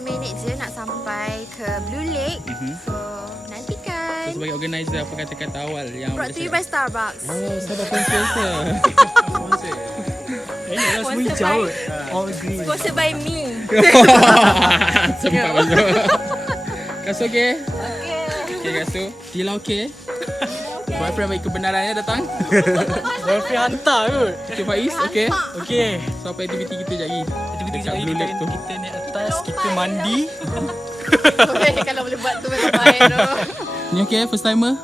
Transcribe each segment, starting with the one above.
minit je nak sampai ke Blue Lake. So, nantikan. So, sebagai organizer, apa kata-kata awal yang Brought to you by Starbucks. Oh, sabar sponsor. Sponsored by, sponsored by me. Sempat masuk. Kasu okey? Okay. Okey Kasu. Tila okey? Boyfriend bagi kebenarannya datang. Boyfriend hantar kot. Okay Faiz, okey? Okey. So apa aktiviti kita sekejap lagi? Aktiviti Dekat sekejap Blue lagi Lake tu. kita naik atas, kita mandi. Kalau boleh buat tu memang baik tu. Ni okey first timer?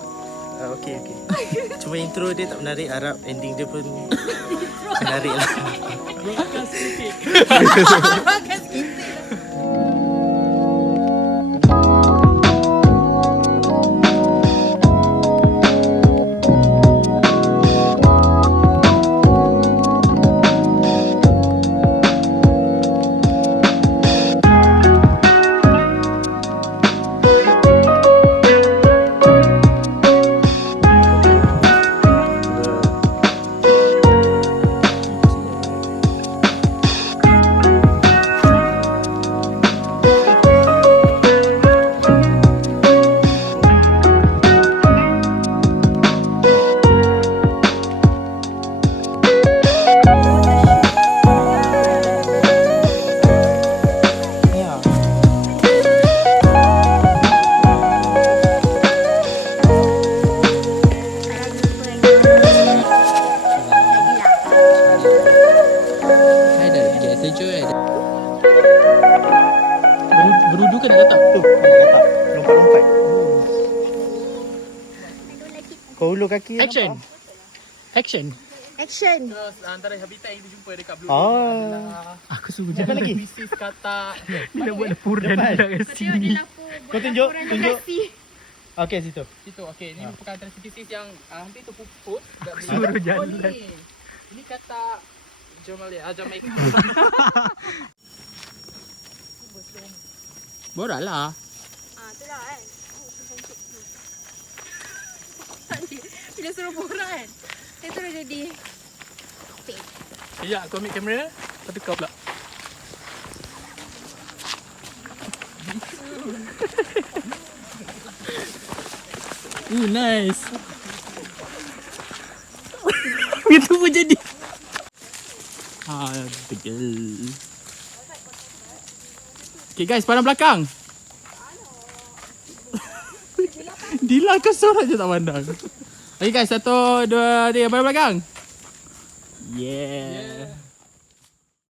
Okey. Cuma intro dia tak menarik, harap ending dia pun menarik lah. Broadcast sikit. Makan sikit. Berudu kan nak letak? Tu, nak kata. Lompat-lompat. Kau hulur kaki. Action. Action. Action. Terus antara habitat yang kita jumpa dekat Blue Oh. Aku suruh Apa lagi? Bisnis kata dia nak buat laporan kat sini. Kau tunjuk. Okey, situ. Situ okey. Ni merupakan antara spesies yang hampir terpupus. Aku suruh jalan. Ini kata Jamaica. Borak lah. Itulah kan. Bila suruh borak kan. Saya terus jadi Ya, kau ambil kamera, lepas tu kau pula. Nice. Itu pun jadi. Betul. Okay guys, pandang belakang. Dila ke sorang je tak pandang. Okay guys, 1, 2, 3, pandang belakang. Yeah.